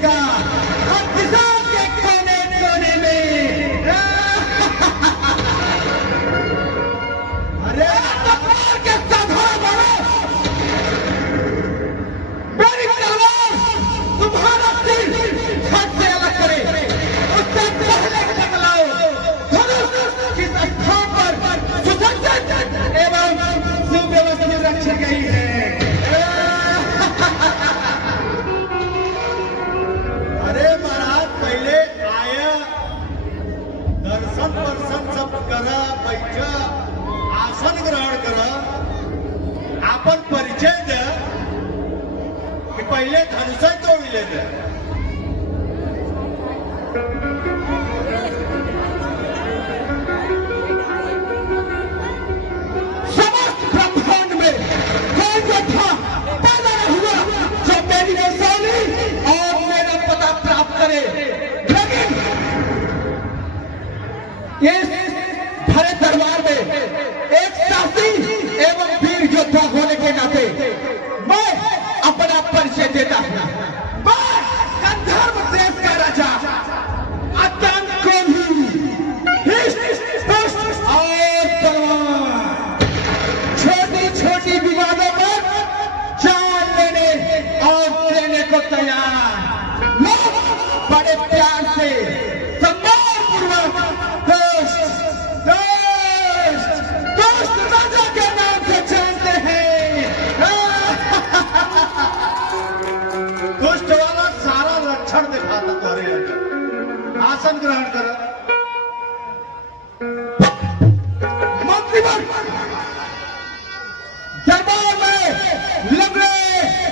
गूंजेगा हर किसान के कोने कोने में। अरे तलवार के साधा बनो, मेरी तलवार तुम्हारा सिर छत से अलग करे, उससे पहले टकराओ। धनुष किस स्थान पर सुसज्जित एवं सुव्यवस्थित रखी गई है। अरे महाराज पहले आया दर्शन वर्शन सब करा, बैठा आसन ग्रहण करा, आपन परिचय दे कि पहले धनुष तोड़ ले दे। समस्त ब्रह्मांड में कोई योद्धा पैदा न हुआ जो मेरी निशानी और मेरा पता प्राप्त करे, लेकिन इस भरे दरबार में एक साहसी एवं वीर योद्धा होने के नाते मैं अपना परिचय देता हूँ। मैं गंधर्व देश का राजा अत्यंत क्रोधी, दुष्ट और बलवान, छोटी छोटी विवादों पर जान लेने और देने को तैयार। लोग बड़े प्यार से सम्मान पूर्वक दोस्त राजा के नाम से जानते हैं। दुष्ट वाला सारा लक्षण दिखाता तुम्हारे अंदर। आसन ग्रहण करो। मंत्रीवर दरबार में लंगड़े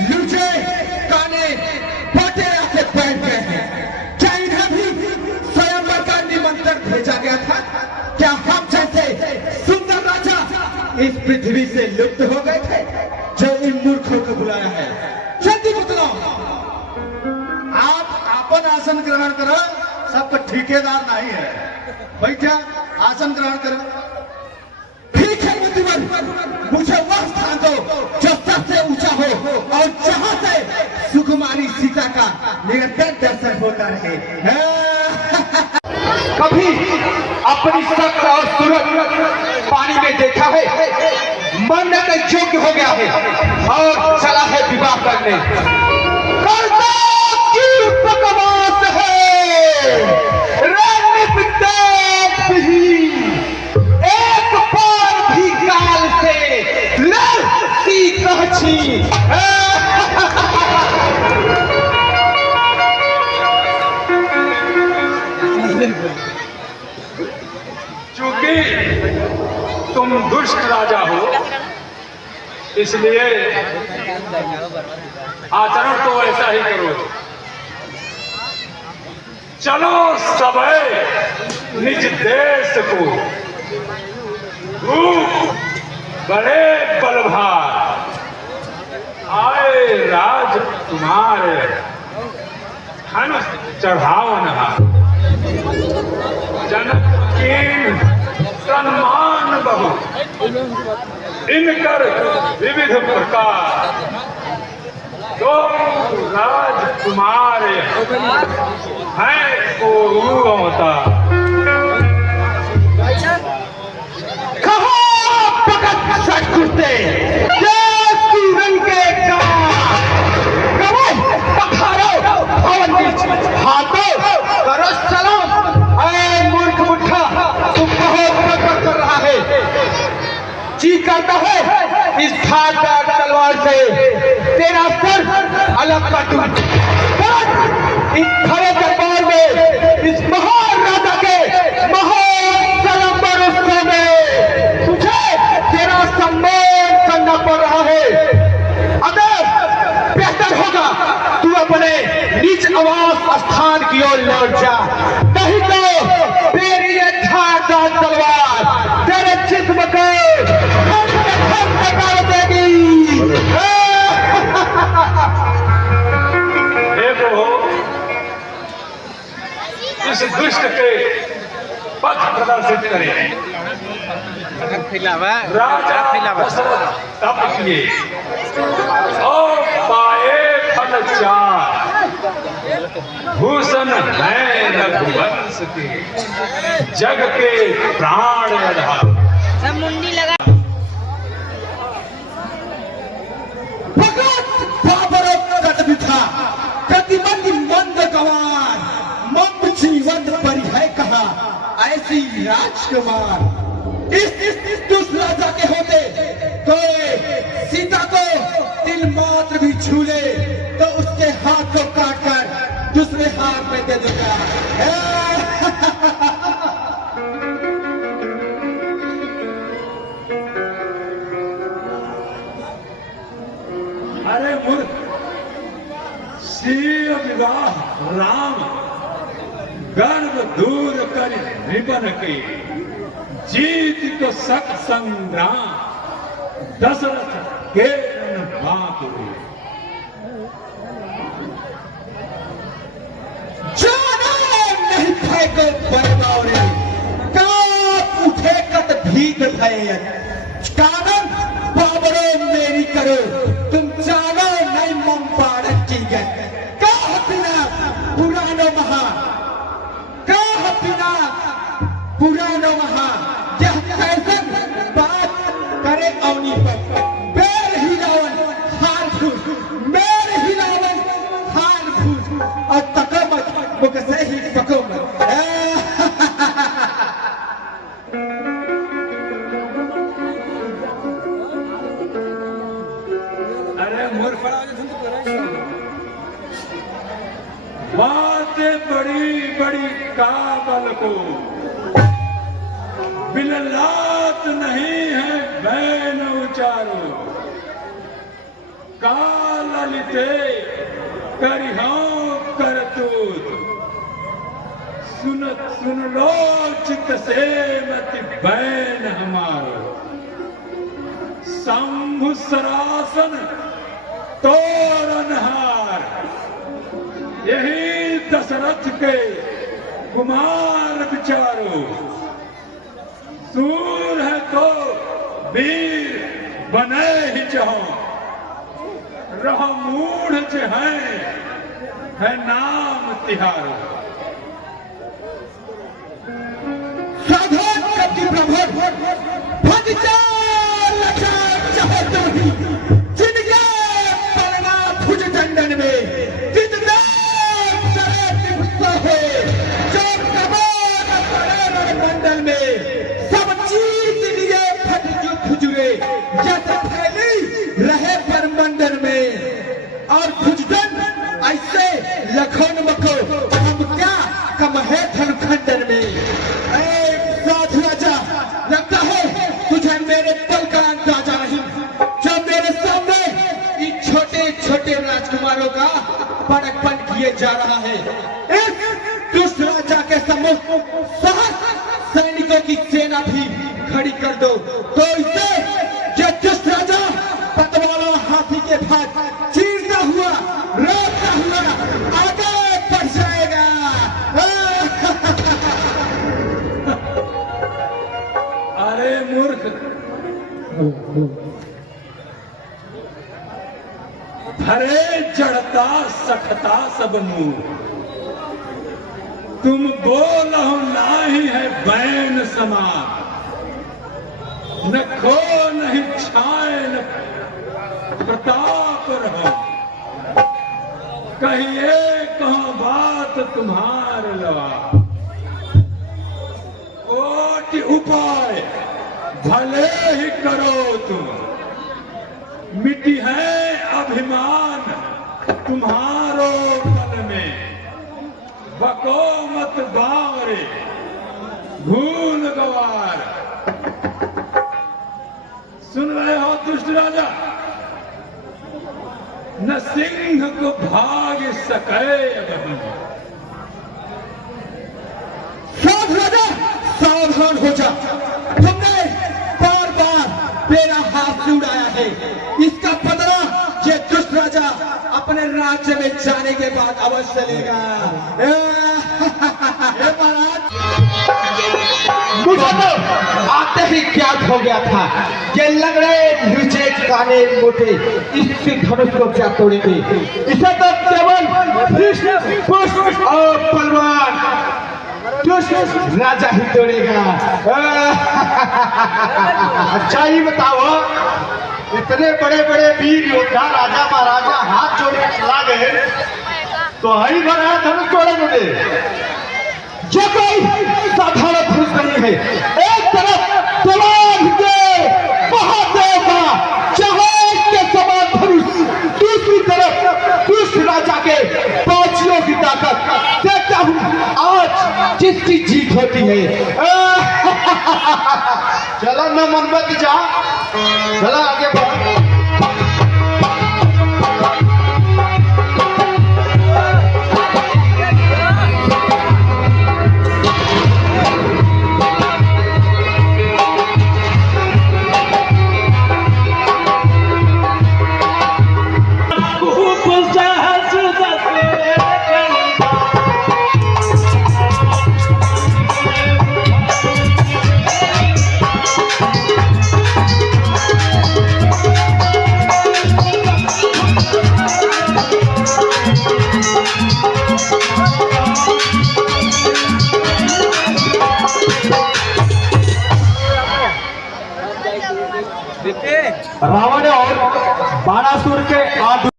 लूचे काने बाटे आके बैठ गए हैं। क्या इन्हें भी स्वयंवर का निमंत्रण भेजा गया था? क्या हम जैसे सुंदर राजा इस पृथ्वी से लुप्त हो गए थे जो इन मूर्खों को बुलाया है? जल्दी बतलाओ। आप अपन आसन ग्रहण करो, सबका ठेकेदार नहीं है। बैठा आसन ग्रहण करो। ठीक है मंत्रीवर, मुझे वह स्थान दो जो सबसे ऊंचा हो और जहां से सुकुमारी सीता का निरंतर दर्शन होता रहे। कभी अपनी शक्ति और सूरत पानी में देखा है, मरने का योग्य हो गया है और चला है विवाह करने। कर्ता की बकवास है, रणनीतिक ही एक बार भी काल से लड़ती कहछी। चूंकि तुम दुष्ट राजा हो, इसलिए आचरण तो ऐसा ही करो। चलो सबे निज देश को, रूप बड़े बलभार आए राजकुमार, धनुष चढ़ावन जनक कीन सम्मान बहु, इनकर विविध प्रकार दो राजकुमार हैं कोरुवता। कहो भगत सटकुटे रंग के पखारो भवन हाथों करो सलाम। ऐ मूर्ख मुठा, तुम बहुत कर रहा है, जी करता है इस धारदार तलवार से तेरा सर अलग कर दूं। इस खड़े दरबार में इस महान राजा के महान सलंबर उत्सव में तुझे तेरा सम्मान करना पड़ रहा है। अगर बेहतर होगा तू अपने निज आवास स्थान की ओर लौट जा, नहीं तो तेरी ये धारदार तलवार तेरे जिस्म को कर देगी। इस दुष्ट के पथ प्रदर्शित करें। राजा दशरथ तप किए और पाए फल चार, भूषण है रघुवंश के, जग के प्राण आधार। सब मुंडी लगा प्रतिबंध मंद गवार मम जीवन पर है कहा ऐसी राजकुमार। इस दुष्ट राजा के होते तो सीता को तिल मात्र भी छूले तो उसके हाथ को काट कर दूसरे हाथ में दे दूंगा। अरे मूर्ख, सीय विवाह राम गर्भ दूर कर निबन के, जीत को सत संग्राम दशरथ के बात हुए। नहीं फेंको बरबारे काप उठे कत भीत भय कानन बाबरो मेरी करो तुम जानो नहीं मम बाड़क की गए कहा बिना पुरानो महा कहा बिना पुरानो महा यह फैशन बात करे अवनी पर बेर हिलावन हार फूस बेर हिलावन हार फूस और तकमत मुकसे ही पकोमत। अरे मूर्ख, बातें बड़ी बड़ी काबल को बिललात नहीं है बैन उचारो, काल ललिते करिहो करतूत, सुन लो चित से मति बैन हमारो, शंभु सरासन तोरणहार, यही दशरथ के कुमार विचारो, सूर है तो वीर बने ही चाहो, रह मूढ़ च है नाम तिहारो। साधन कति प्रभु भज चाल चाहे तुम ही जिनके पलना भुज दंडन में जितने चले तिगुस्सा है जो कमान पड़े रणमंडल में सब जीत लिए फट जो खुजुरे जैसे फैली रहे परमंडल में और भुजदंड ऐसे लखन मको हम क्या कम है धन खंडन में। साधु राजा लगता है तुझे मेरे बल का अंदाजा नहीं, जब मेरे सामने इन छोटे छोटे राजकुमारों का बड़कपन किए जा रहा है। इस दुष्ट राजा के सम्मुख सहस्त्र सैनिकों की सेना भी खड़ी कर दो तो इसे जो दुष्ट राजा पतवाला हाथी के भाग चीरता हुआ रोकता हुआ आगे बढ़ जाएगा। अरे मूर्ख, भरे जड़ता सखता सब मुंह, तुम बोलो नाही है बैन समान, न खो नहीं छाए न प्रताप रहो, कहिए कहो बात तुम्हार लवा, कोटि उपाय भले ही करो तुम, मिटी है अभिमान तुम्हारो मन में, बको मत बावरे भूल गवार। सुन रहे हो दुष्ट राजा, न सिंह को भाग सके अभी, राजा सावधान हो जा, तुमने बार बार मेरा हाथ से उड़ाया है, इसका बदला ये दुष्ट राजा अपने राज्य में जाने के बाद अवश्य लेगा। मुझे तो आते ही ज्ञात हो गया था कि लगड़े नीचे काने मोटे इस धनुष को क्या तोड़ेंगे, इसे तो केवल पुष्प राजा ही तोड़ेगा। अच्छा ही बताओ, इतने बड़े बड़े वीर योद्धा राजा महाराजा हाथ जोड़ के चला गए, तो हई भरा धनुष तोड़ेंगे। ये कोई साधारण पुरुष नहीं है। एक तरफ तलवार के महादेव का जहाज के समान धनुष, दूसरी तरफ दुष्ट राजा के बाजियों की ताकत। देखता हूँ आज किसकी जीत होती है। चलो न मनमत जा, चला आगे बढ़। रावण और बाणासुर के